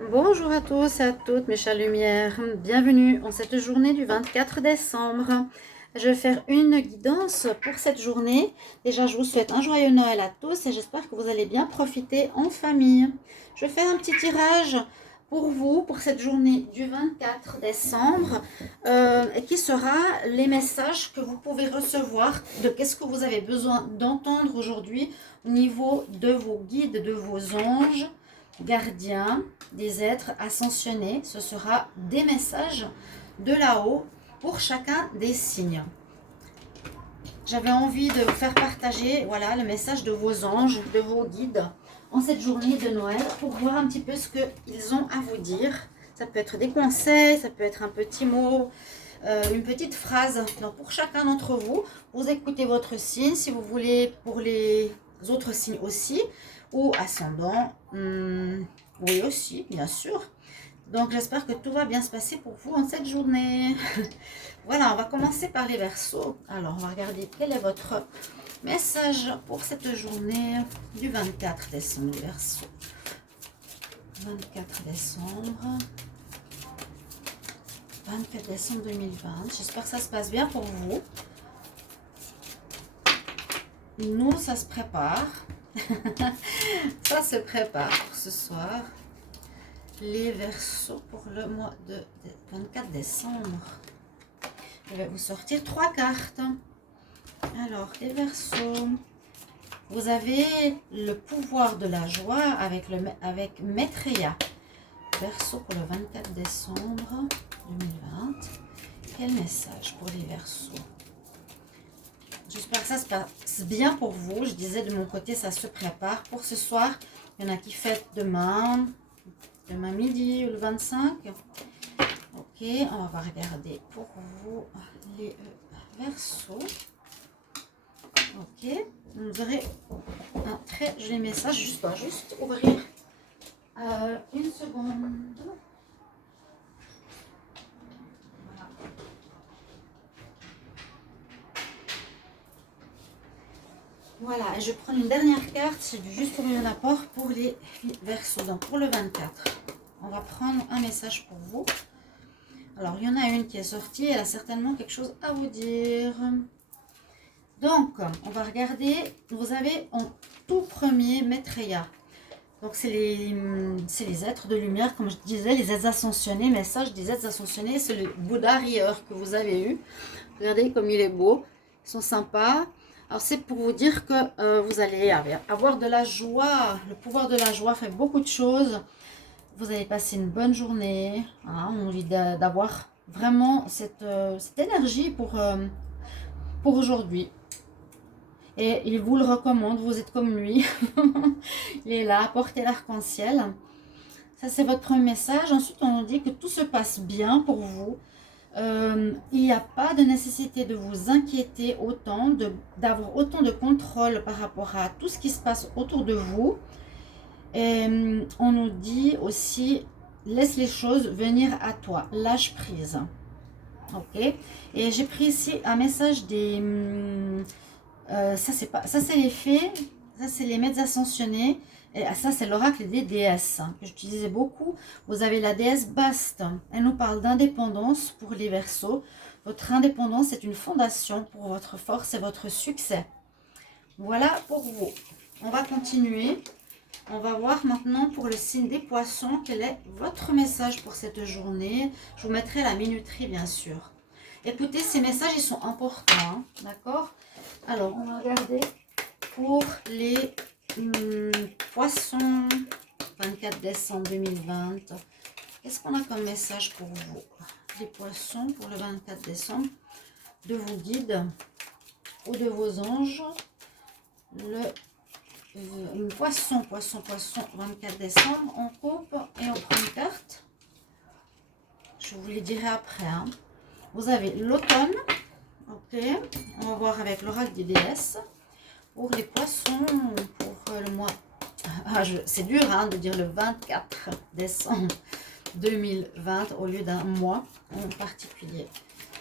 Bonjour à tous et à toutes mes chères lumières, bienvenue en cette journée du 24 décembre. Je vais faire une guidance pour cette journée. Déjà je vous souhaite un joyeux Noël à tous et j'espère que vous allez bien profiter en famille. Je vais faire un petit tirage pour vous pour cette journée du 24 décembre qui sera les messages que vous pouvez recevoir de qu'est-ce que vous avez besoin d'entendre aujourd'hui au niveau de vos guides, de vos anges gardiens, des êtres ascensionnés. Ce sera des messages de là-haut pour chacun des signes. J'avais envie de vous faire partager voilà, le message de vos anges, de vos guides en cette journée de Noël pour voir un petit peu ce qu'ils ont à vous dire. Ça peut être des conseils, ça peut être un petit mot, une petite phrase. Donc pour chacun d'entre vous, vous écoutez votre signe. Si vous voulez pour les autres signes aussi, ou ascendant, oui aussi, bien sûr. Donc j'espère que tout va bien se passer pour vous en cette journée. Voilà, on va commencer par les Verseaux. Alors on va regarder quel est votre message pour cette journée du 24 décembre, les Verseaux. 24 décembre. 24 décembre 2020. J'espère que ça se passe bien pour vous. Nous, ça se prépare. Ça se prépare pour ce soir. Les Verseaux pour le mois de 24 décembre. Je vais vous sortir 3 cartes. Alors, les Verseaux. Vous avez le pouvoir de la joie avec Maitreya. Verseau pour le 24 décembre 2020. Quel message pour les Verseaux? J'espère que ça se passe bien pour vous. Je disais de mon côté, ça se prépare pour ce soir. Il y en a qui fêtent demain midi ou le 25. Ok, on va regarder pour vous les Verseaux. Ok, vous aurez un très joli message. Juste ouvrir une seconde. Voilà, et je prends une dernière carte, c'est juste ouvrir la porte pour les Verseaux. Donc pour le 24, on va prendre un message pour vous. Alors il y en a une qui est sortie, elle a certainement quelque chose à vous dire. Donc on va regarder, vous avez en tout premier Maitreya. Donc c'est les êtres de lumière, comme je disais, les êtres ascensionnés. Message des êtres ascensionnés, c'est le Bouddha rieur que vous avez eu. Regardez comme il est beau, ils sont sympas. Alors c'est pour vous dire que vous allez avoir de la joie. Le pouvoir de la joie fait beaucoup de choses. Vous allez passer une bonne journée. Hein, on a envie d'avoir vraiment cette énergie pour aujourd'hui. Et il vous le recommande, vous êtes comme lui. Il est là, portez l'arc-en-ciel. Ça c'est votre premier message. Ensuite on nous dit que tout se passe bien pour vous. Il n'y a pas de nécessité de vous inquiéter autant, d'avoir autant de contrôle par rapport à tout ce qui se passe autour de vous. Et on nous dit aussi, laisse les choses venir à toi, lâche prise. Ok. Et j'ai pris ici un message des... ça c'est les fées, ça c'est les maîtres ascensionnés. Et ça, c'est l'oracle des déesses que j'utilisais beaucoup. Vous avez la déesse Baste. Elle nous parle d'indépendance pour les Verseaux. Votre indépendance est une fondation pour votre force et votre succès. Voilà pour vous. On va continuer. On va voir maintenant pour le signe des Poissons quel est votre message pour cette journée. Je vous mettrai la minuterie, bien sûr. Écoutez, ces messages, ils sont importants. Hein, d'accord? Alors, on va regarder pour les... Poisson, 24 décembre 2020. Qu'est-ce qu'on a comme message pour vous? Les poissons pour le 24 décembre, de vos guides ou de vos anges. Poisson, 24 décembre. On coupe et on prend une carte. Je vous les dirai après. Hein. Vous avez l'automne. Ok. On va voir avec l'oracle des déesses. Pour les poissons, pour le mois... c'est dur hein, de dire le 24 décembre 2020 au lieu d'un mois en particulier.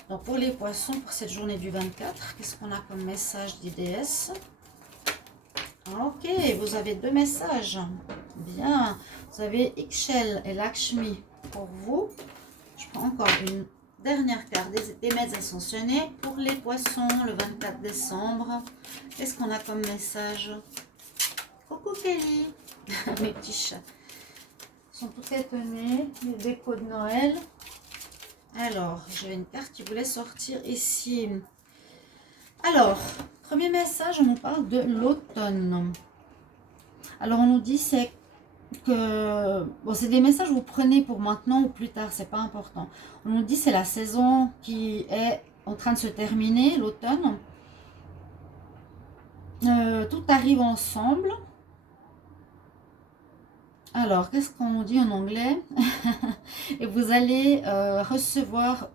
Donc pour les poissons, pour cette journée du 24, qu'est-ce qu'on a comme message des déesses? Ok, vous avez 2 messages. Bien. Vous avez Ixchel et Lakshmi pour vous. Je prends encore une dernière carte des maîtres ascensionnés pour les poissons le 24 décembre. Qu'est-ce qu'on a comme message? Coucou Kelly. Mes petits chats sont tout étonnés. Les décos de Noël. Alors, j'ai une carte qui voulait sortir ici. Alors, premier message, on nous parle de l'automne. Alors, on nous dit c'est que... Bon, c'est des messages que vous prenez pour maintenant ou plus tard, c'est pas important. On nous dit c'est la saison qui est en train de se terminer, l'automne. Tout arrive ensemble. Alors, qu'est-ce qu'on nous dit en anglais? Et vous allez recevoir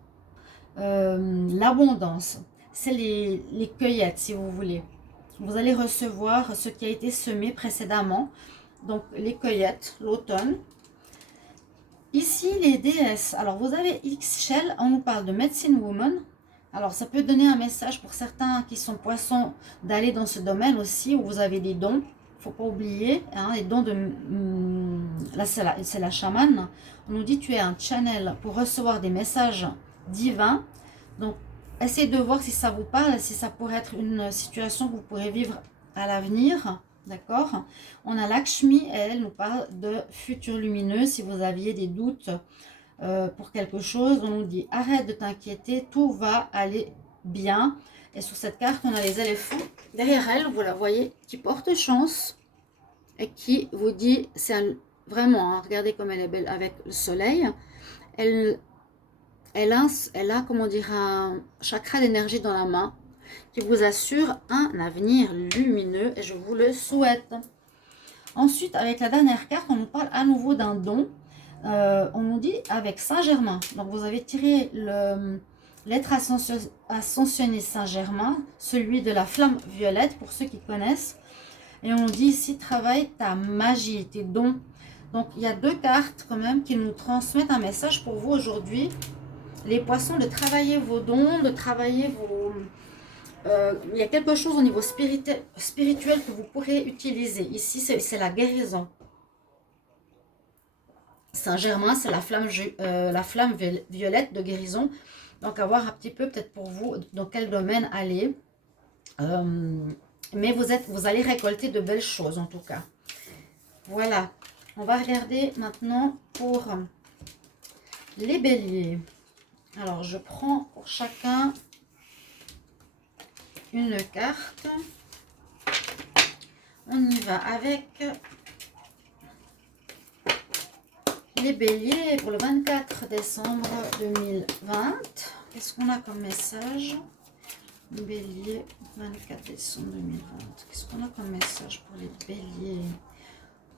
l'abondance. C'est les cueillettes, si vous voulez. Vous allez recevoir ce qui a été semé précédemment. Donc, les cueillettes, l'automne. Ici, les déesses. Alors, vous avez Ixchel, on nous parle de Medicine Woman. Alors, ça peut donner un message pour certains qui sont poissons d'aller dans ce domaine aussi, où vous avez des dons. Il ne faut pas oublier, hein, les dons de... Là, c'est la chamane. On nous dit tu es un channel pour recevoir des messages divins. Donc, essayez de voir si ça vous parle, si ça pourrait être une situation que vous pourrez vivre à l'avenir. D'accord? On a Lakshmi, elle nous parle de futur lumineux. Si vous aviez des doutes pour quelque chose, on nous dit arrête de t'inquiéter, tout va aller bien. Et sur cette carte, on a les éléphants. Derrière elle, vous la voyez, qui porte chance et qui vous dit, c'est vraiment, hein, regardez comme elle est belle avec le soleil. Elle a, comment dire, un chakra d'énergie dans la main qui vous assure un avenir lumineux et je vous le souhaite. Ensuite, avec la dernière carte, on nous parle à nouveau d'un don. On nous dit avec Saint-Germain. Donc, vous avez tiré l'être ascensionné Saint-Germain, celui de la flamme violette, pour ceux qui connaissent. Et on dit ici, travaille ta magie, tes dons. Donc, il y a 2 cartes quand même qui nous transmettent un message pour vous aujourd'hui. Les poissons, de travailler vos dons, de travailler vos... il y a quelque chose au niveau spirituel que vous pourrez utiliser. Ici, c'est la guérison. Saint-Germain, c'est la flamme violette de guérison. Donc, à voir un petit peu peut-être pour vous dans quel domaine aller. Mais vous allez récolter de belles choses en tout cas. Voilà. On va regarder maintenant pour les béliers. Alors, je prends pour chacun une carte. On y va avec les béliers pour le 24 décembre 2020. Qu'est-ce qu'on a comme message? Bélier, 24 décembre 2020. Qu'est-ce qu'on a comme message pour les béliers?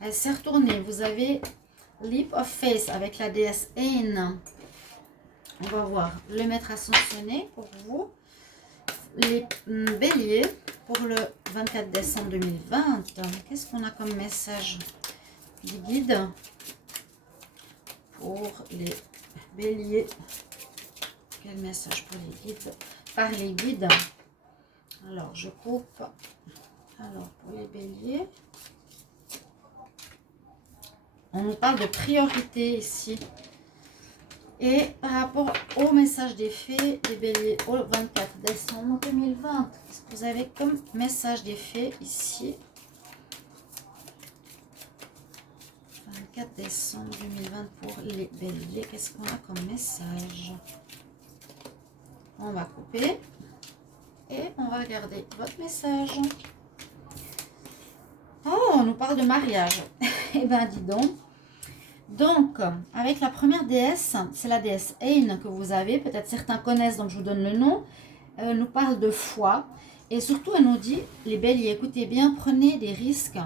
Elle s'est retournée. Vous avez Leap of Faith avec la déesse Ain. On va voir le maître ascensionné pour vous. Les béliers pour le 24 décembre 2020. Qu'est-ce qu'on a comme message du guide pour les béliers? Quel message pour les guides? Par les guides. Alors, je coupe. Alors, pour les béliers, on nous parle de priorité ici. Et par rapport au message des fées, les béliers au 24 décembre 2020, qu'est-ce que vous avez comme message des fées ici? 24 décembre 2020 pour les béliers, qu'est-ce qu'on a comme message? On va couper et on va regarder votre message. Oh, on nous parle de mariage. Eh bien, dis donc. Donc, avec la première déesse, c'est la déesse Ain que vous avez. Peut-être certains connaissent, donc je vous donne le nom. Elle nous parle de foi. Et surtout, elle nous dit, les béliers, écoutez bien, prenez des risques.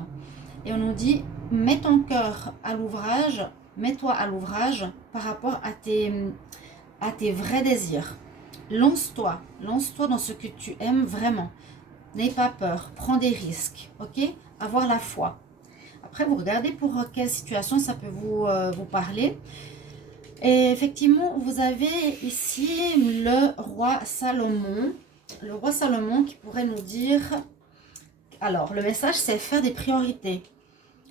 Et on nous dit, mets ton cœur à l'ouvrage, mets-toi à l'ouvrage par rapport à tes vrais désirs. Lance-toi dans ce que tu aimes vraiment. N'aie pas peur, prends des risques, ok? Avoir la foi. Après, vous regardez pour quelle situation ça peut vous parler. Et effectivement, vous avez ici le roi Salomon. Le roi Salomon qui pourrait nous dire Alors, le message, c'est faire des priorités.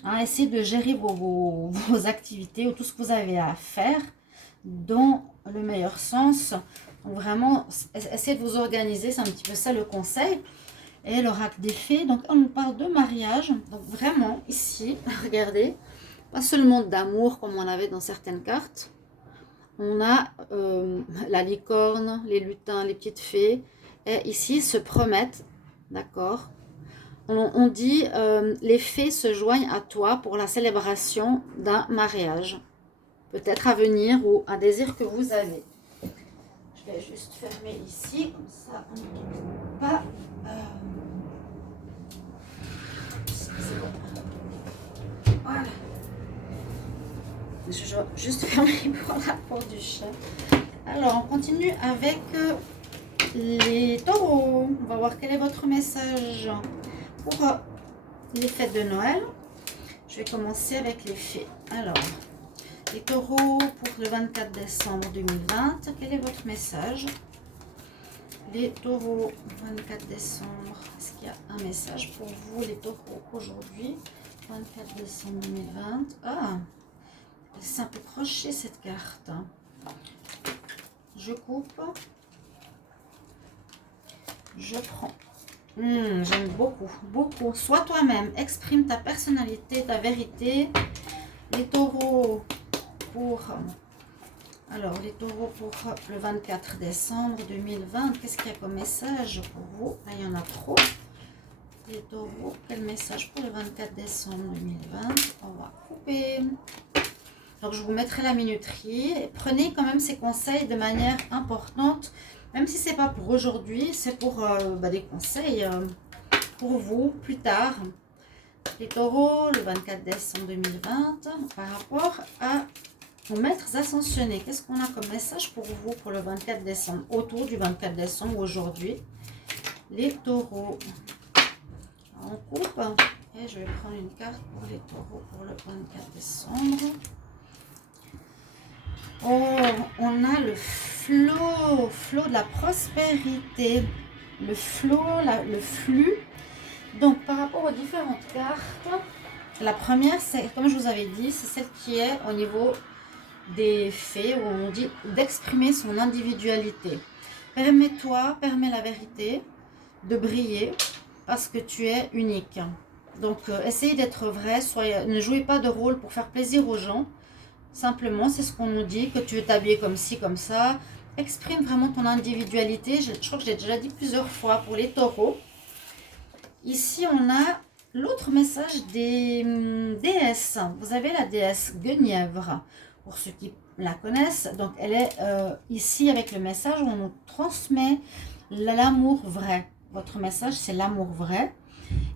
Hein, essayez de gérer vos activités ou tout ce que vous avez à faire dans le meilleur sens. Donc, vraiment, essayez de vous organiser. C'est un petit peu ça le conseil. Et l'oracle des fées, donc on nous parle de mariage. Donc vraiment, ici, regardez, pas seulement d'amour comme on avait dans certaines cartes. On a la licorne, les lutins, les petites fées. Et ici, se promettent, d'accord. On dit, les fées se joignent à toi pour la célébration d'un mariage. Peut-être à venir ou un désir que vous avez. Je vais juste fermer ici, comme ça on ne trouve pas. Voilà. Je dois juste fermer pour la porte du chat. Alors, on continue avec les taureaux. On va voir quel est votre message pour les fêtes de Noël. Je vais commencer avec les fées. Alors, les taureaux pour le 24 décembre 2020. Quel est votre message? Les taureaux, 24 décembre. Est-ce qu'il y a un message pour vous, les taureaux, aujourd'hui? 24 décembre 2020. Ah, c'est un peu croché cette carte. Je coupe. Je prends. J'aime beaucoup, beaucoup. Sois toi-même. Exprime ta personnalité, ta vérité. Les taureaux pour... Alors, les taureaux pour le 24 décembre 2020. Qu'est-ce qu'il y a comme message pour vous? Ah, il y en a trop. Les taureaux, quel message pour le 24 décembre 2020? On va couper. Donc, je vous mettrai la minuterie. Et prenez quand même ces conseils de manière importante. Même si ce n'est pas pour aujourd'hui, c'est pour des conseils pour vous plus tard. Les taureaux, le 24 décembre 2020, par rapport aux maîtres ascensionnés. Qu'est-ce qu'on a comme message pour vous pour le 24 décembre? Autour du 24 décembre aujourd'hui. Les taureaux. On coupe. Et je vais prendre une carte pour les taureaux pour le 24 décembre. Oh, on a le flot de la prospérité, le flot, le flux. Donc, par rapport aux différentes cartes, la première, c'est, comme je vous avais dit, c'est celle qui est au niveau des fées, où on dit d'exprimer son individualité. Permets-toi, permets la vérité de briller parce que tu es unique. Donc, essayez d'être vrai, ne jouez pas de rôle pour faire plaisir aux gens. Simplement, c'est ce qu'on nous dit, que tu veux t'habiller comme ci, comme ça. Exprime vraiment ton individualité. Je crois que je l'ai déjà dit plusieurs fois pour les taureaux. Ici, on a l'autre message des déesses. Vous avez la déesse Guenièvre, pour ceux qui la connaissent. Donc, elle est ici avec le message où on nous transmet l'amour vrai. Votre message, c'est l'amour vrai.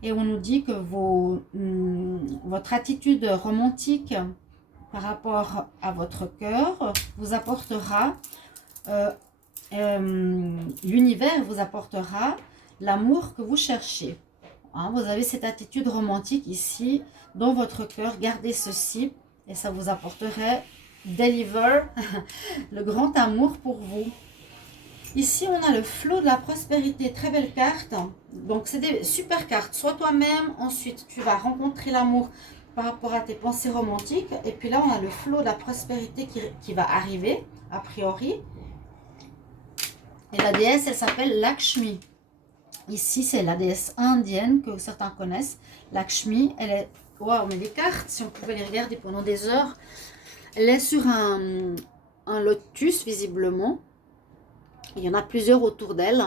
Et on nous dit que votre attitude romantique par rapport à votre cœur vous apportera, l'univers vous apportera l'amour que vous cherchez. Hein, vous avez cette attitude romantique ici dans votre cœur. Gardez ceci et ça vous apporterait deliver le grand amour pour vous. Ici, on a le flot de la prospérité. Très belle carte. Donc, c'est des super cartes. Sois toi-même. Ensuite, tu vas rencontrer l'amour par rapport à tes pensées romantiques. Et puis là, on a le flot de la prospérité qui va arriver, a priori. Et la déesse, elle s'appelle Lakshmi. Ici, c'est la déesse indienne que certains connaissent. Lakshmi, elle est... Waouh, mais les cartes, si on pouvait les regarder pendant des heures. Elle est sur un lotus, visiblement. Il y en a plusieurs autour d'elle.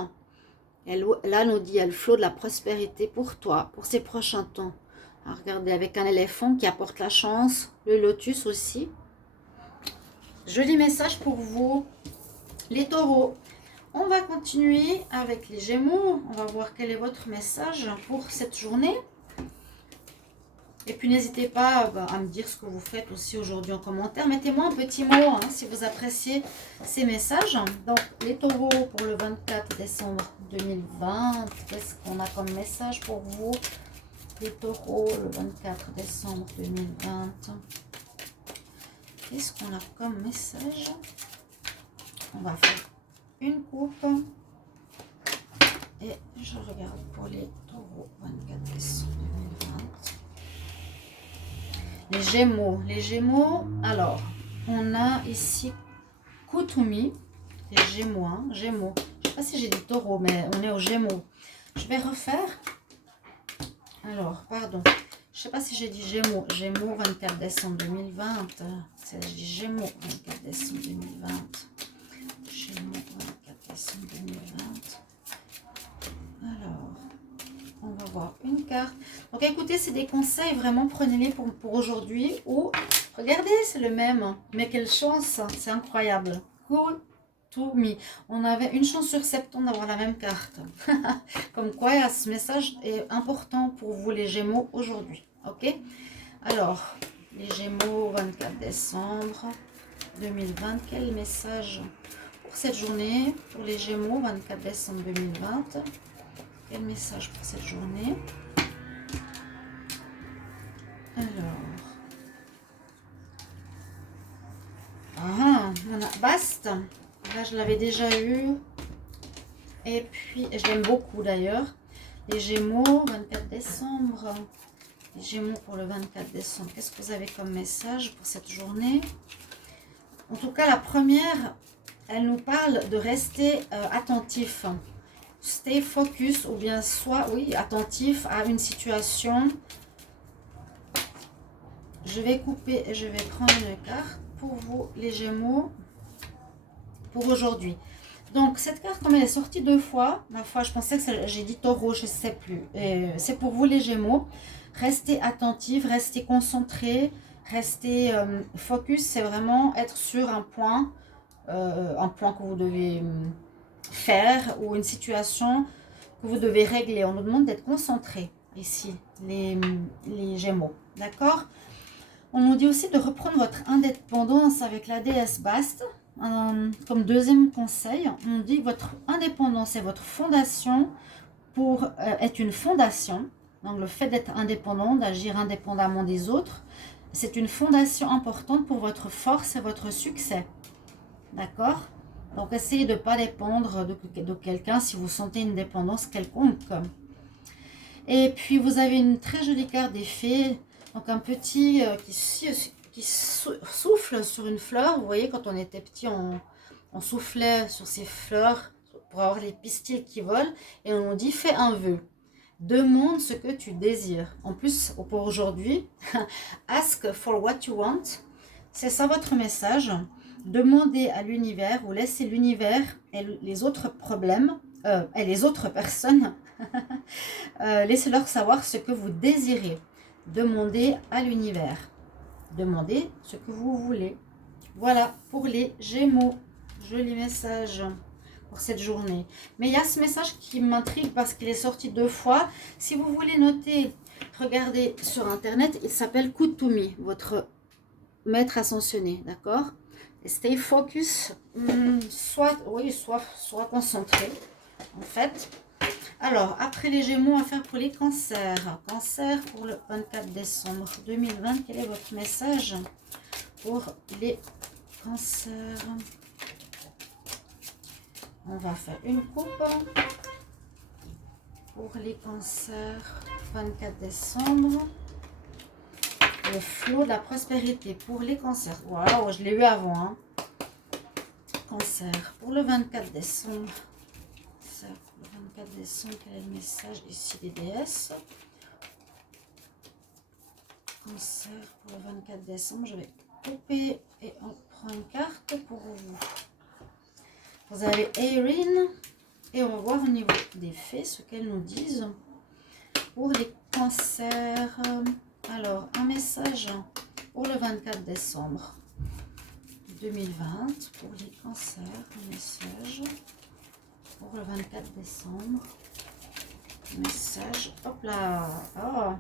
Là, nous dit, il y a le flot de la prospérité pour toi, pour ces prochains temps. Alors, regardez, avec un éléphant qui apporte la chance, le lotus aussi. Joli message pour vous, les taureaux. On va continuer avec les gémeaux. On va voir quel est votre message pour cette journée. Et puis, n'hésitez pas à me dire ce que vous faites aussi aujourd'hui en commentaire. Mettez-moi un petit mot hein, si vous appréciez ces messages. Donc, les taureaux pour le 24 décembre 2020. Qu'est-ce qu'on a comme message pour vous? Les taureaux, le 24 décembre 2020. Qu'est-ce qu'on a comme message? On va faire une coupe Et je regarde pour les taureaux 24 décembre 2020. Les Gémeaux, alors, on a ici Kutumi, les Gémeaux, hein, Gémeaux. Je ne sais pas si j'ai dit taureau, mais on est aux Gémeaux. Je vais refaire. Alors, pardon. Je ne sais pas si j'ai dit Gémeaux. Gémeaux 24 décembre 2020. Je dis Gémeaux 24 décembre 2020. Gémeaux 24 décembre 2020. Alors, on va voir une carte. Donc, écoutez, c'est des conseils. Vraiment, prenez-les pour aujourd'hui. Ou, regardez, c'est le même. Mais quelle chance. C'est incroyable. Cool. On avait une chance sur 70 d'avoir la même carte. Comme quoi, ce message est important pour vous les Gémeaux aujourd'hui. Ok? Alors, les Gémeaux 24 décembre 2020. Quel message pour cette journée? Pour les Gémeaux 24 décembre 2020. Quel message pour cette journée? Alors. On a Bast. Là, je l'avais déjà eu. Et puis, je l'aime beaucoup d'ailleurs. Les Gémeaux, 24 décembre. Les Gémeaux pour le 24 décembre. Qu'est-ce que vous avez comme message pour cette journée? En tout cas, la première, elle nous parle de rester attentif. Stay focus ou bien soit, oui, attentif à une situation. Je vais couper et je vais prendre une carte pour vous, les Gémeaux, pour aujourd'hui. Donc, cette carte, comme elle est sortie 2 fois, ma foi, je pensais que j'ai dit taureau, je ne sais plus. C'est pour vous, les Gémeaux. Restez attentifs, restez concentrés, restez focus. C'est vraiment être sur un point que vous devez faire ou une situation que vous devez régler. On nous demande d'être concentré ici, les Gémeaux. D'accord? On nous dit aussi de reprendre votre indépendance avec la déesse Bast. Comme deuxième conseil, on dit que votre indépendance est votre fondation est une fondation. Donc le fait d'être indépendant, d'agir indépendamment des autres, c'est une fondation importante pour votre force et votre succès. D'accord? Donc essayez de ne pas dépendre de quelqu'un si vous sentez une dépendance quelconque. Et puis vous avez une très jolie carte des fées. Donc un petit qui souffle sur une fleur. Vous voyez, quand on était petit, on soufflait sur ces fleurs pour avoir les pistils qui volent. Et on nous dit, fais un vœu. Demande ce que tu désires. En plus, pour aujourd'hui, ask for what you want. C'est ça votre message. Demandez à l'univers ou laissez l'univers et les autres problèmes et les autres personnes. Laissez-leur savoir ce que vous désirez. Demandez à l'univers. Demandez ce que vous voulez. Voilà pour les Gémeaux. Joli message pour cette journée. Mais il y a ce message qui m'intrigue parce qu'il est sorti 2 fois. Si vous voulez noter, regardez sur internet, il s'appelle Kutumi, votre maître ascensionné, d'accord? Stay focus, soit concentré, en fait. Alors, après les Gémeaux, à faire pour les cancers. Cancer pour le 24 décembre 2020. Quel est votre message pour les cancers? On va faire une coupe pour les cancers 24 décembre. Le flot de la prospérité pour les cancers. Waouh, je l'ai eu avant. Hein. Cancer pour le 24 décembre. Cancer pour le 24 décembre. Quel est le message ici des déesses? Cancer pour le 24 décembre. Je vais couper et on prend une carte pour vous. Vous avez Erin. Et on va voir au niveau des faits ce qu'elles nous disent pour les cancers. Alors, un message pour le 24 décembre 2020 pour les cancers. Un message pour le 24 décembre. Message. Hop là. Oh.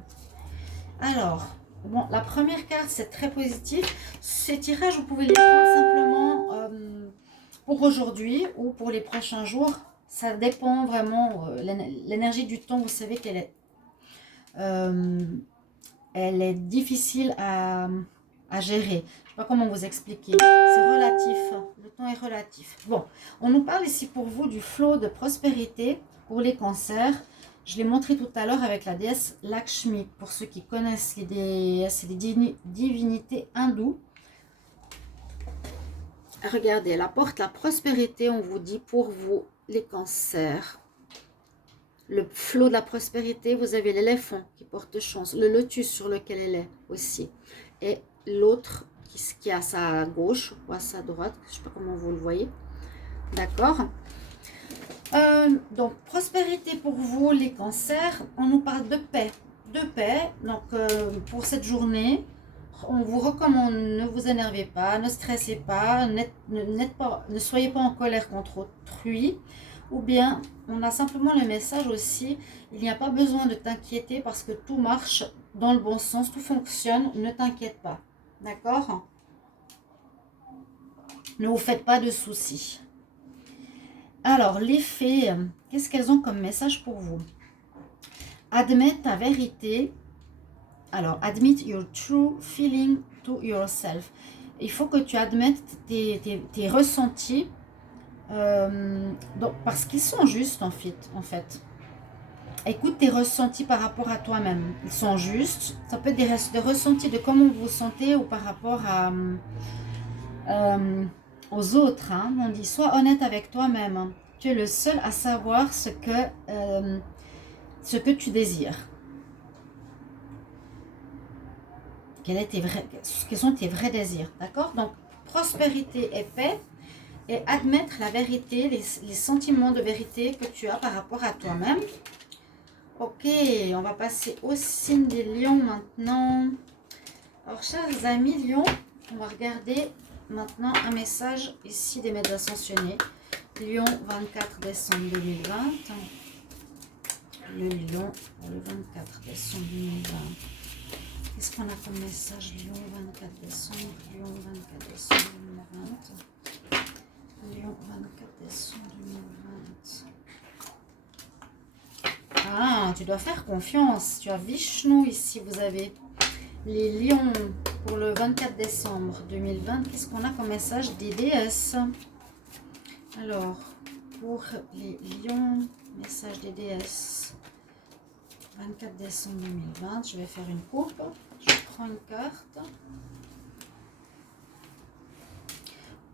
Alors, bon, la première carte, c'est très positif. Ces tirages, vous pouvez les prendre simplement pour aujourd'hui ou pour les prochains jours. Ça dépend vraiment. L'énergie du temps, vous savez qu'elle est difficile à à gérer. Je ne sais pas comment vous expliquer. C'est relatif. Le temps est relatif. Bon, on nous parle ici pour vous du flot de prospérité pour les cancers. Je l'ai montré tout à l'heure avec la déesse Lakshmi. Pour ceux qui connaissent les déesses et les divinités hindoues. Regardez, elle apporte la prospérité, on vous dit, pour vous, les cancers. Le flot de la prospérité, vous avez l'éléphant qui porte chance, le lotus sur lequel elle est aussi. Et l'autre qui est à sa gauche ou à sa droite, je ne sais pas comment vous le voyez. D'accord. Donc, prospérité pour vous, les cancers. On nous parle de paix. De paix, donc pour cette journée, on vous recommande, ne vous énervez pas, ne stressez pas, ne soyez pas en colère contre autrui. Ou bien, on a simplement le message aussi, il n'y a pas besoin de t'inquiéter parce que tout marche dans le bon sens, tout fonctionne, ne t'inquiète pas. D'accord? Ne vous faites pas de soucis. Alors, les fées, qu'est-ce qu'elles ont comme message pour vous? Admets ta vérité. Alors, admit your true feeling to yourself. Il faut que tu admettes tes ressentis. Donc, parce qu'ils sont justes en fait. Écoute tes ressentis par rapport à toi-même. Ils sont justes. Ça peut être des ressentis de comment vous vous sentez ou par rapport aux autres. Hein. On dit, sois honnête avec toi-même. Tu es le seul à savoir ce que tu désires. Quels sont tes vrais désirs. D'accord? Donc, prospérité et paix. Et admettre la vérité, les sentiments de vérité que tu as par rapport à toi-même. Ok, on va passer au signe des lions maintenant. Alors, chers amis lions, on va regarder maintenant un message ici des maîtres ascensionnés. Lion, 24 décembre 2020. Le lion, le 24 décembre 2020. Qu'est-ce qu'on a comme message? Lion, 24 décembre, Lion, 24 décembre 2020. Lion, 24 décembre 2020. Ah, tu dois faire confiance. Tu as Vishnu ici. Vous avez les lions pour le 24 décembre 2020. Qu'est-ce qu'on a comme message des déesses? Alors, pour les lions, message des déesses. 24 décembre 2020. Je vais faire une coupe. Je prends une carte.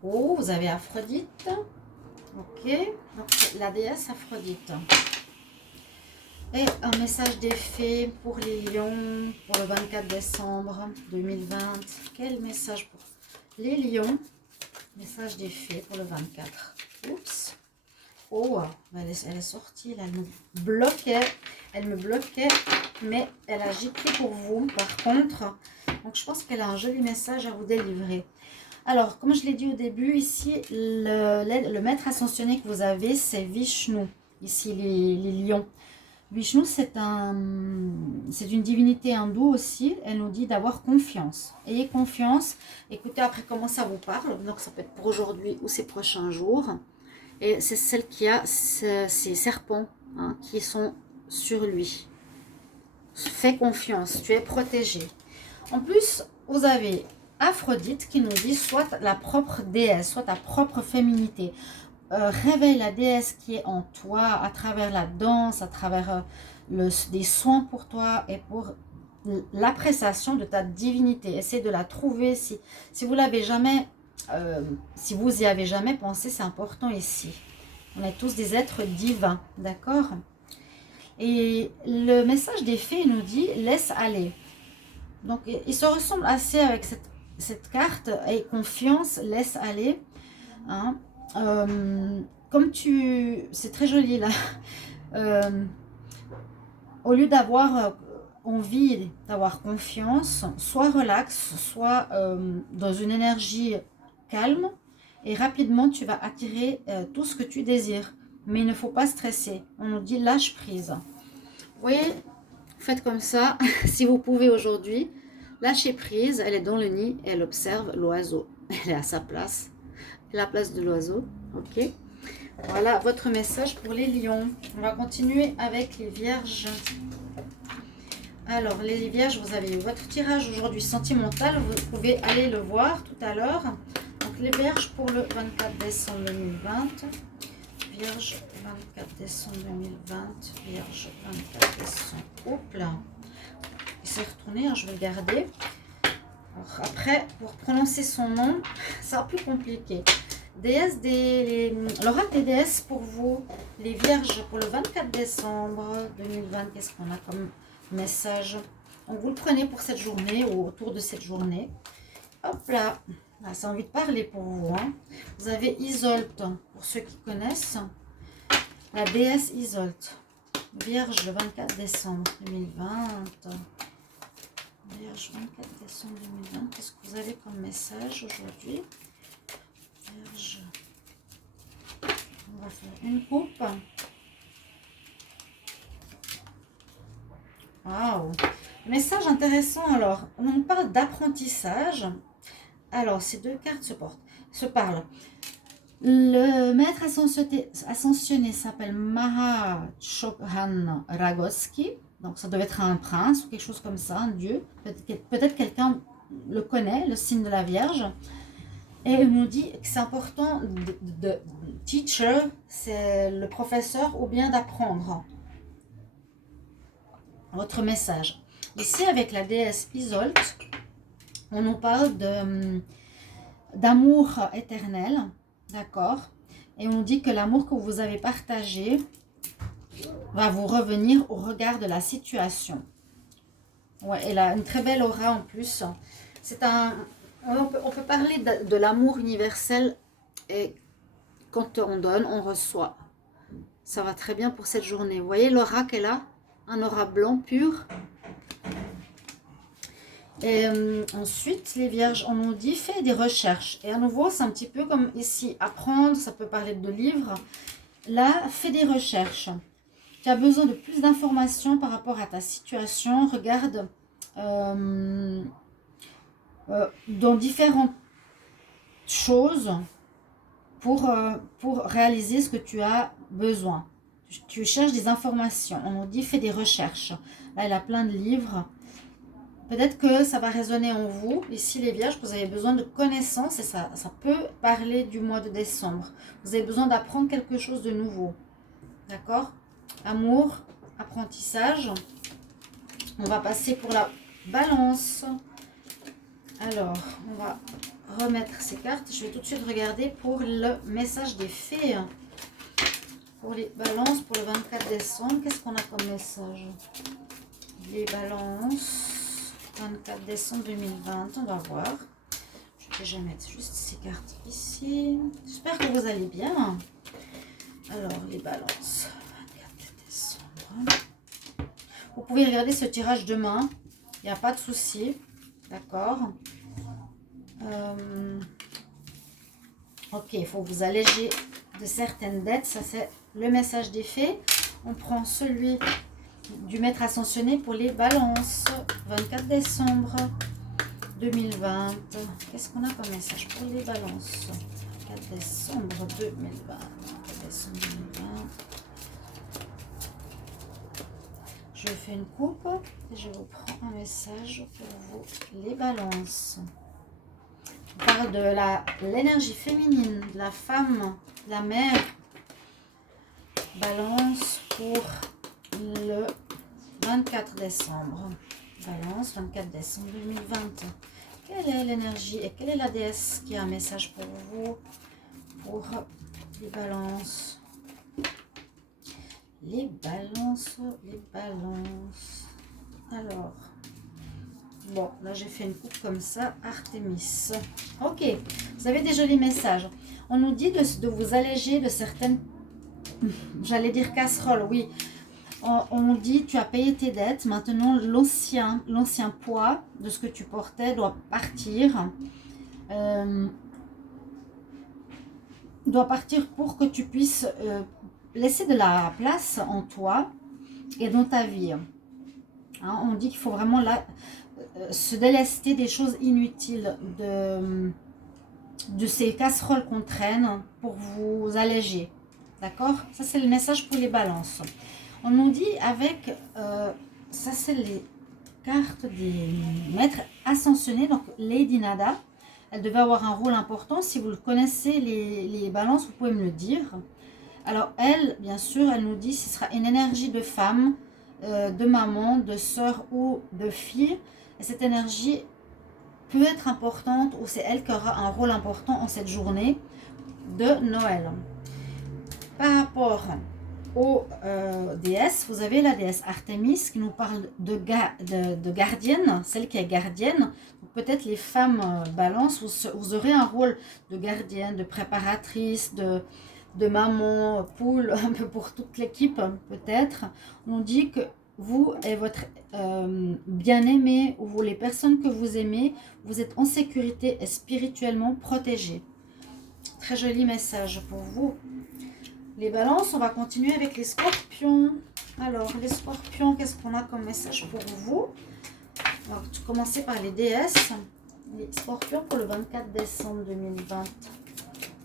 Oh, vous avez Aphrodite. Ok. Donc, la déesse Aphrodite. Et un message des fées pour les lions pour le 24 décembre 2020. Quel message pour les lions? Message des fées pour le 24. Oups. Oh, elle est sortie là. Elle me bloquait. Mais elle a giclé pour vous. Par contre, donc je pense qu'elle a un joli message à vous délivrer. Alors, comme je l'ai dit au début, ici, le maître ascensionné que vous avez, c'est Vishnu. Ici, les lions. Vishnu, c'est une divinité hindoue aussi. Elle nous dit d'avoir confiance. Ayez confiance. Écoutez après comment ça vous parle. Donc, ça peut être pour aujourd'hui ou ces prochains jours. Et c'est celle qui a ces serpents qui sont sur lui. Fais confiance. Tu es protégé. En plus, vous avez Aphrodite qui nous dit soit la propre déesse, soit ta propre féminité. Réveille la déesse qui est en toi à travers la danse, à travers des soins pour toi et pour l'appréciation de ta divinité. Essayez de la trouver si vous l'avez jamais, si vous y avez jamais pensé, c'est important ici. On est tous des êtres divins, d'accord? Et le message des fées nous dit laisse aller. Donc il se ressemble assez avec cette carte et confiance, laisse aller. Hein. Comme c'est très joli là. Au lieu d'avoir envie d'avoir confiance, soit relax, soit dans une énergie calme et rapidement tu vas attirer tout ce que tu désires. Mais il ne faut pas stresser. On nous dit lâche prise. Vous voyez, faites comme ça si vous pouvez aujourd'hui. Lâchez prise, elle est dans le nid, elle observe l'oiseau. Elle est à sa place, la place de l'oiseau. Ok. Voilà votre message pour les lions. On va continuer avec les vierges. Alors, les vierges, vous avez votre tirage aujourd'hui sentimental. Vous pouvez aller le voir tout à l'heure. Donc, les vierges pour le 24 décembre 2020. Vierge 24 décembre 2020. Vierge 24 décembre. Hop là. Il s'est retourné, hein, je vais le garder. Alors, après, pour prononcer son nom, c'est un peu compliqué. Déesse l'oracle des déesses pour vous, les vierges, pour le 24 décembre 2020. Qu'est-ce qu'on a comme message? Donc, vous le prenez pour cette journée ou autour de cette journée. Hop là. Ah, c'est envie de parler pour vous. Hein. Vous avez Isolte, pour ceux qui connaissent. La déesse Isolte. Vierge, le 24 décembre 2020. Vierge, 24 décembre 2020. Qu'est-ce que vous avez comme message aujourd'hui? Vierge. On va faire une coupe. Waouh! Message intéressant alors. On parle d'apprentissage. Alors, ces deux cartes se parlent. Le maître ascensionné s'appelle Maha Chohan Ragoski. Donc, ça doit être un prince ou quelque chose comme ça, un dieu. Peut-être quelqu'un le connaît, le signe de la Vierge. Et il nous dit que c'est important de teacher, c'est le professeur, ou bien d'apprendre. Votre message. Ici, avec la déesse Isolte, on nous parle d'amour éternel, d'accord? Et on nous dit que l'amour que vous avez partagé va vous revenir au regard de la situation. Ouais, elle a une très belle aura en plus. C'est on peut parler de l'amour universel, et quand on donne, on reçoit. Ça va très bien pour cette journée. Vous voyez l'aura qu'elle a? Un aura blanc pur. Et ensuite, les vierges, on nous dit, fais des recherches. Et à nouveau, c'est un petit peu comme ici, apprendre, ça peut parler de livres. Là, fais des recherches. Tu as besoin de plus d'informations par rapport à ta situation. Regarde dans différentes choses pour réaliser ce que tu as besoin. Tu cherches des informations. On nous dit, fais des recherches. Là, elle a plein de livres. Peut-être que ça va résonner en vous. Ici, les vierges, vous avez besoin de connaissances et ça peut parler du mois de décembre. Vous avez besoin d'apprendre quelque chose de nouveau. D'accord? Amour, apprentissage. On va passer pour la balance. Alors, on va remettre ces cartes. Je vais tout de suite regarder pour le message des fées. Pour les balances, pour le 24 décembre, qu'est-ce qu'on a comme message? Les balances. 24 décembre 2020, on va voir. Je vais déjà mettre juste ces cartes ici. J'espère que vous allez bien. Alors, les balances. 24 décembre. Vous pouvez regarder ce tirage demain. Il n'y a pas de souci. D'accord. Ok, il faut vous alléger de certaines dettes. Ça, c'est le message des fées. On prend celui du maître ascensionné pour les balances. 24 décembre 2020. Qu'est-ce qu'on a comme message pour les balances? 24 décembre 2020. 24 décembre 2020. Je fais une coupe et je vous prends un message pour vous, les balances. On parle de l'énergie féminine, de la femme, de la mère. Balance pour le 24 décembre. Balance, 24 décembre 2020. Quelle est l'énergie et quelle est la déesse qui a un message pour vous, pour les balances? Les balances, les balances. Alors, bon, là j'ai fait une coupe comme ça, Artémis. Ok, vous avez des jolis messages. On nous dit de vous alléger de certaines, j'allais dire casseroles, oui. On nous dit, tu as payé tes dettes, maintenant l'ancien poids de ce que tu portais doit partir. Doit partir pour que tu puisses laisser de la place en toi et dans ta vie. Hein, on dit qu'il faut vraiment se délester des choses inutiles, de ces casseroles qu'on traîne pour vous alléger. D'accord? Ça, c'est le message pour les balances. On nous dit avec, ça c'est carte des maîtres ascensionnés, donc Lady Nada. Elle devait avoir un rôle important. Si vous le connaissez, les balances, vous pouvez me le dire. Alors elle, bien sûr, elle nous dit que ce sera une énergie de femme, de maman, de sœur ou de fille. Et cette énergie peut être importante ou c'est elle qui aura un rôle important en cette journée de Noël. Par rapport aux déesses, vous avez la déesse Artémis qui nous parle de gardienne, celle qui est gardienne. Peut-être les femmes balance, vous aurez un rôle de gardienne, de préparatrice, de maman, poule, un peu pour toute l'équipe peut-être. On dit que vous et votre bien-aimé ou les personnes que vous aimez, vous êtes en sécurité et spirituellement protégés. Très joli message pour vous. Les balances, on va continuer avec les scorpions. Alors, les scorpions, qu'est-ce qu'on a comme message pour vous? On va commencer par les déesses. Les scorpions pour le 24 décembre 2020.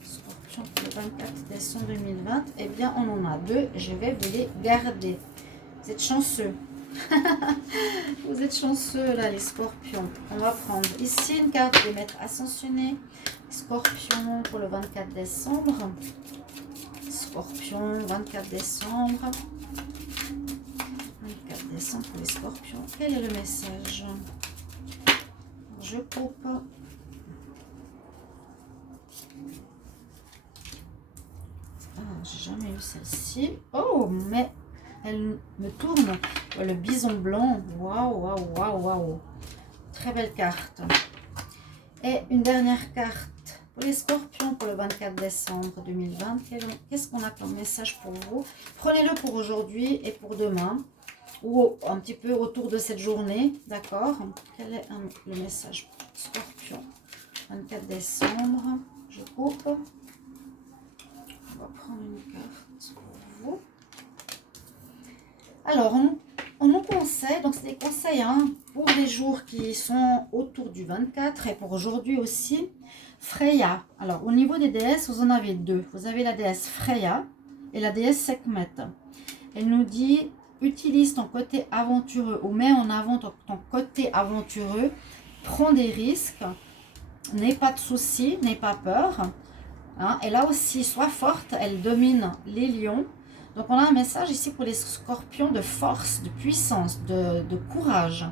Scorpions pour le 24 décembre 2020. Eh bien, on en a deux. Je vais vous les garder. Vous êtes chanceux. Vous êtes chanceux, là, les scorpions. On va prendre ici une carte des maîtres ascensionnés. Scorpions pour le 24 décembre. Scorpion, 24 décembre. 24 décembre pour les scorpions. Quel est le message? Je coupe. Ah, j'ai jamais eu celle-ci. Oh, mais elle me tourne. Le bison blanc. Waouh, waouh, waouh, waouh. Très belle carte. Et une dernière carte. Pour les scorpions, pour le 24 décembre 2020, qu'est-ce qu'on a comme message pour vous? Prenez-le pour aujourd'hui et pour demain, ou un petit peu autour de cette journée, d'accord? Quel est le message pour scorpion? 24 décembre, je coupe. On va prendre une carte pour vous. Alors, on nous conseille, donc c'est des conseils pour les jours qui sont autour du 24 et pour aujourd'hui aussi. Freya. Alors, au niveau des déesses, vous en avez deux. Vous avez la déesse Freya et la déesse Sekhmet. Elle nous dit, utilise ton côté aventureux ou mets en avant ton côté aventureux. Prends des risques. N'aie pas de soucis, n'aie pas peur. Et là aussi, sois forte. Elle domine les lions. Donc, on a un message ici pour les scorpions de force, de puissance, de courage.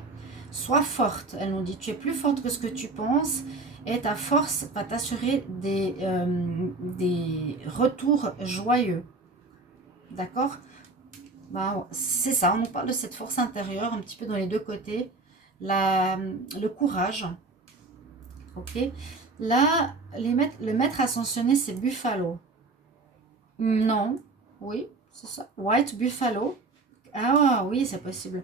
Sois forte. Elle nous dit, tu es plus forte que ce que tu penses. Et ta force va t'assurer des retours joyeux. D'accord? C'est ça, on nous parle de cette force intérieure, un petit peu dans les deux côtés. Le courage. Ok? Là, le maître ascensionné, c'est Buffalo. Non. Oui, c'est ça. White Buffalo. Ah oui, c'est possible.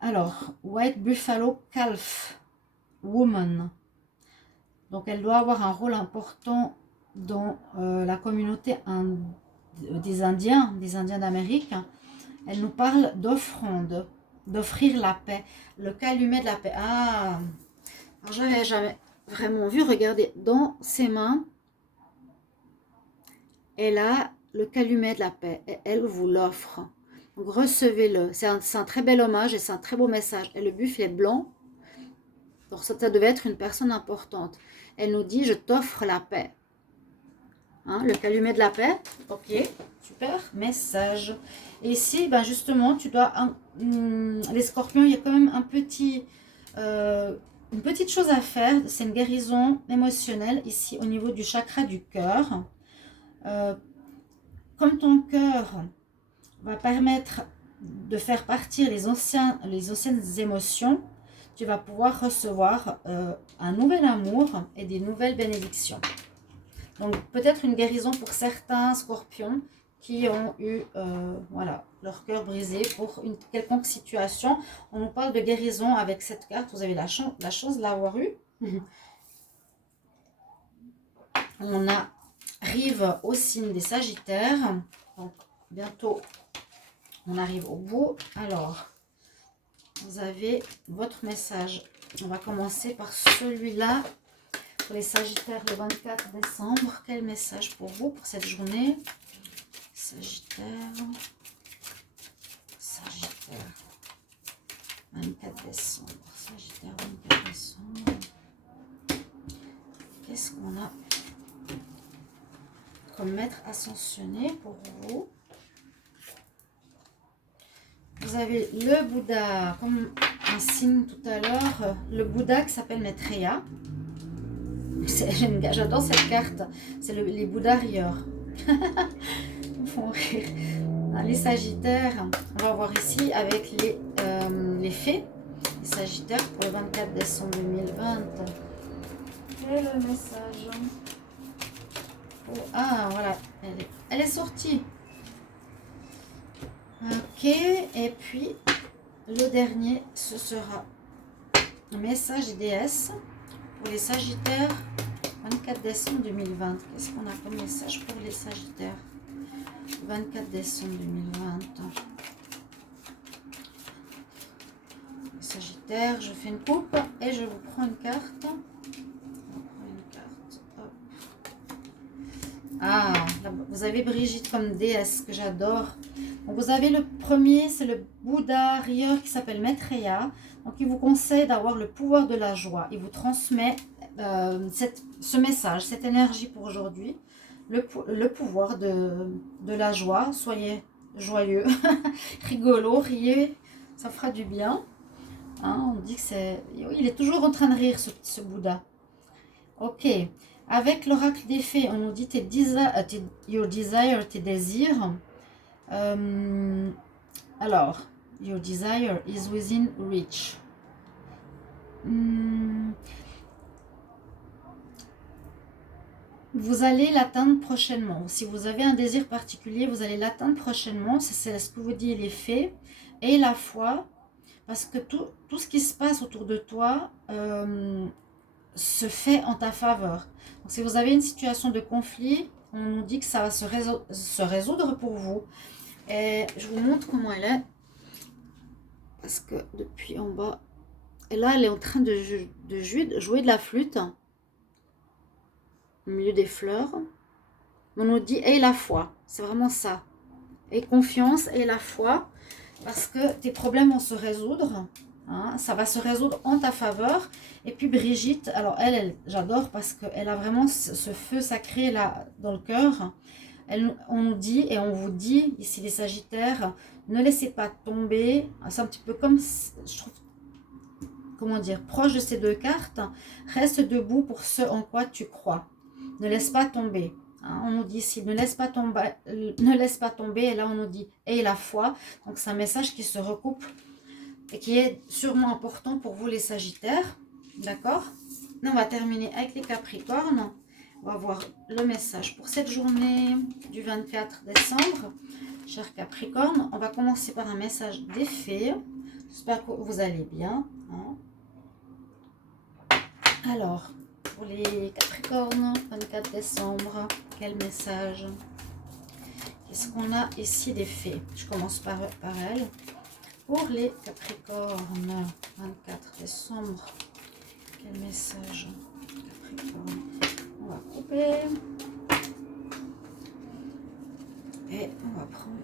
Alors, White Buffalo Calf Woman. Donc, elle doit avoir un rôle important dans la communauté des Indiens d'Amérique. Elle nous parle d'offrande, d'offrir la paix, le calumet de la paix. Ah, alors j'avais jamais vraiment vu, regardez, dans ses mains, elle a le calumet de la paix et elle vous l'offre. Donc, recevez-le. C'est un très bel hommage et c'est un très beau message. Et le buffle est blanc. Donc, ça devait être une personne importante. Elle nous dit, je t'offre la paix. Le calumet de la paix. Ok, super. Message. Et ici, justement, tu dois... les scorpions, il y a quand même une petite chose à faire. C'est une guérison émotionnelle ici au niveau du chakra du cœur. Comme ton cœur va permettre de faire partir les anciennes émotions, tu vas pouvoir recevoir un nouvel amour et des nouvelles bénédictions. Donc, peut-être une guérison pour certains scorpions qui ont eu leur cœur brisé pour une quelconque situation. On nous parle de guérison avec cette carte. Vous avez la chance de l'avoir eu. On arrive au signe des Sagittaires. Donc, bientôt, on arrive au bout. Alors, vous avez votre message. On va commencer par celui-là. Pour les Sagittaires, le 24 décembre. Quel message pour vous pour cette journée? Sagittaire. 24 décembre. Sagittaire, 24 décembre. Qu'est-ce qu'on a comme maître ascensionné pour vous? Vous avez le Bouddha, comme un signe tout à l'heure, le Bouddha qui s'appelle Maitreya. J'adore cette carte, c'est les Bouddhas rieurs. Ils me font rire. Les Sagittaires, on va voir ici avec les fées. Les Sagittaires pour le 24 décembre 2020. Quel est le message? Oh, ah, voilà, elle est sortie. Ok, et puis le dernier, ce sera un message des déesses pour les Sagittaires, 24 décembre 2020. Qu'est-ce qu'on a comme message pour les Sagittaires, 24 décembre 2020? Les Sagittaires, je fais une coupe et je vous prends une carte. Ah, là, vous avez Brigitte comme déesse, que j'adore. Donc vous avez le premier, c'est le Bouddha rieur qui s'appelle Maitreya. Donc il vous conseille d'avoir le pouvoir de la joie. Il vous transmet ce message, cette énergie pour aujourd'hui. Le pouvoir de la joie. Soyez joyeux, rigolo, riez, ça fera du bien. Hein, on dit que c'est... Il est toujours en train de rire, ce Bouddha. Ok. Avec l'oracle des fées, on nous dit your desire, tes désirs. Alors, your desire is within reach. Vous allez l'atteindre prochainement. Si vous avez un désir particulier, vous allez l'atteindre prochainement. C'est ce que vous dit les fées. Et la foi, parce que tout ce qui se passe autour de toi se fait en ta faveur. Donc, si vous avez une situation de conflit, on nous dit que ça va se résoudre pour vous. Et je vous montre comment elle est. Parce que depuis en bas, et là elle est en train de jouer de la flûte au milieu des fleurs. On nous dit aie la foi, c'est vraiment ça. Aie confiance, aie la foi, parce que tes problèmes vont se résoudre. Hein, ça va se résoudre en ta faveur. Et puis Brigitte, alors elle j'adore parce qu'elle a vraiment ce feu sacré là dans le cœur. On nous dit et on vous dit ici les Sagittaires, ne laissez pas tomber. C'est un petit peu comme, je trouve, comment dire, proche de ces deux cartes. Reste debout pour ce en quoi tu crois. Ne laisse pas tomber. Hein, on nous dit ici, ne laisse pas tomber. Et là on nous dit, aie la foi. Donc c'est un message qui se recoupe et qui est sûrement important pour vous les Sagittaires. D'accord? On va terminer avec les Capricornes. On va voir le message pour cette journée du 24 décembre. Chers Capricornes, on va commencer par un message des fées. J'espère que vous allez bien. Hein. Alors, pour les Capricornes, 24 décembre, quel message? Qu'est-ce qu'on a ici des fées? Je commence par elle. Pour les Capricornes, 24 décembre, quel message? Capricorne. On va couper. Et on va prendre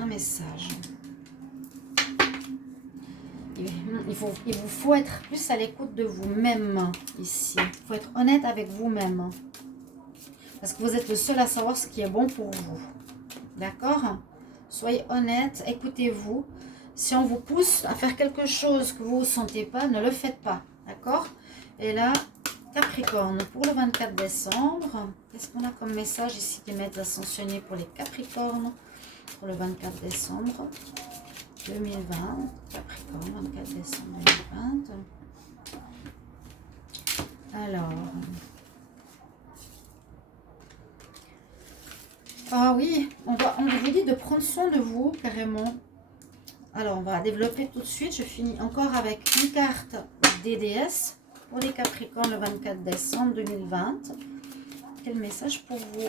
un message. Il vous faut être plus à l'écoute de vous-même ici. Il faut être honnête avec vous-même. Parce que vous êtes le seul à savoir ce qui est bon pour vous. D'accord? Soyez honnête, écoutez-vous. Si on vous pousse à faire quelque chose que vous ne sentez pas, ne le faites pas. D'accord? Et là, Capricorne, pour le 24 décembre, qu'est-ce qu'on a comme message ici des maîtres ascensionnés pour les Capricornes pour le 24 décembre 2020? Capricorne, 24 décembre 2020. Alors... Ah oui, on vous dit de prendre soin de vous, carrément. Alors, on va développer tout de suite. Je finis encore avec une carte des déesses pour les Capricornes le 24 décembre 2020. Quel message pour vous,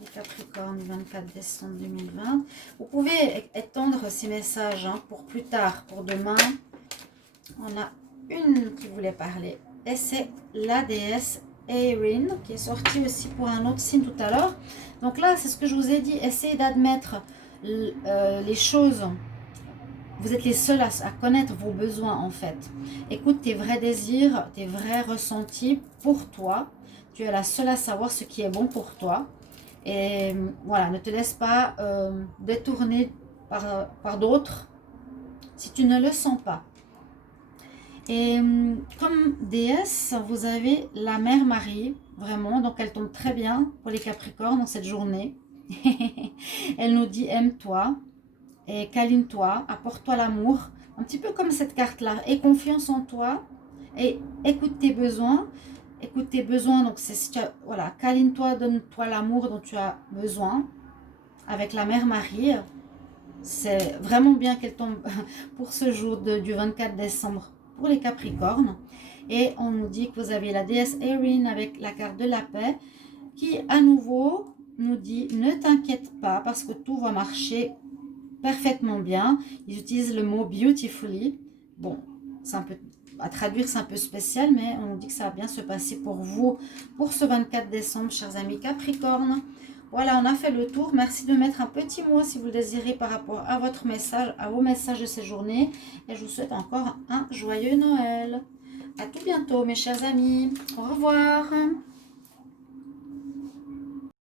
les Capricornes, 24 décembre 2020? Vous pouvez étendre ces messages hein, pour plus tard, pour demain. On a une qui voulait parler. Et c'est la déesse Erin, qui est sortie aussi pour un autre signe tout à l'heure. Donc là, c'est ce que je vous ai dit. Essayez d'admettre les choses vous êtes les seuls à connaître vos besoins en fait. Écoute tes vrais désirs, tes vrais ressentis pour toi. Tu es la seule à savoir ce qui est bon pour toi. Et voilà, ne te laisse pas détourner par d'autres si tu ne le sens pas. Et comme déesse, vous avez la Mère Marie, vraiment, donc elle tombe très bien pour les Capricornes dans cette journée. Elle nous dit aime-toi et câline-toi, apporte-toi l'amour, un petit peu comme cette carte-là, aie confiance en toi et écoute tes besoins. Écoute tes besoins, donc c'est si tu as, voilà, câline-toi, donne-toi l'amour dont tu as besoin avec la Mère Marie. C'est vraiment bien qu'elle tombe pour ce jour du 24 décembre pour les Capricornes. Et on nous dit que vous avez la déesse Erin avec la carte de la paix qui à nouveau nous dit ne t'inquiète pas parce que tout va marcher parfaitement bien. Ils utilisent le mot beautifully. Bon, c'est un peu à traduire, c'est un peu spécial, mais on nous dit que ça va bien se passer pour vous pour ce 24 décembre, chers amis Capricorne. Voilà, on a fait le tour. Merci de mettre un petit mot si vous le désirez par rapport à votre message, à vos messages de ces journées. Et je vous souhaite encore un joyeux Noël. À tout bientôt, mes chers amis. Au revoir.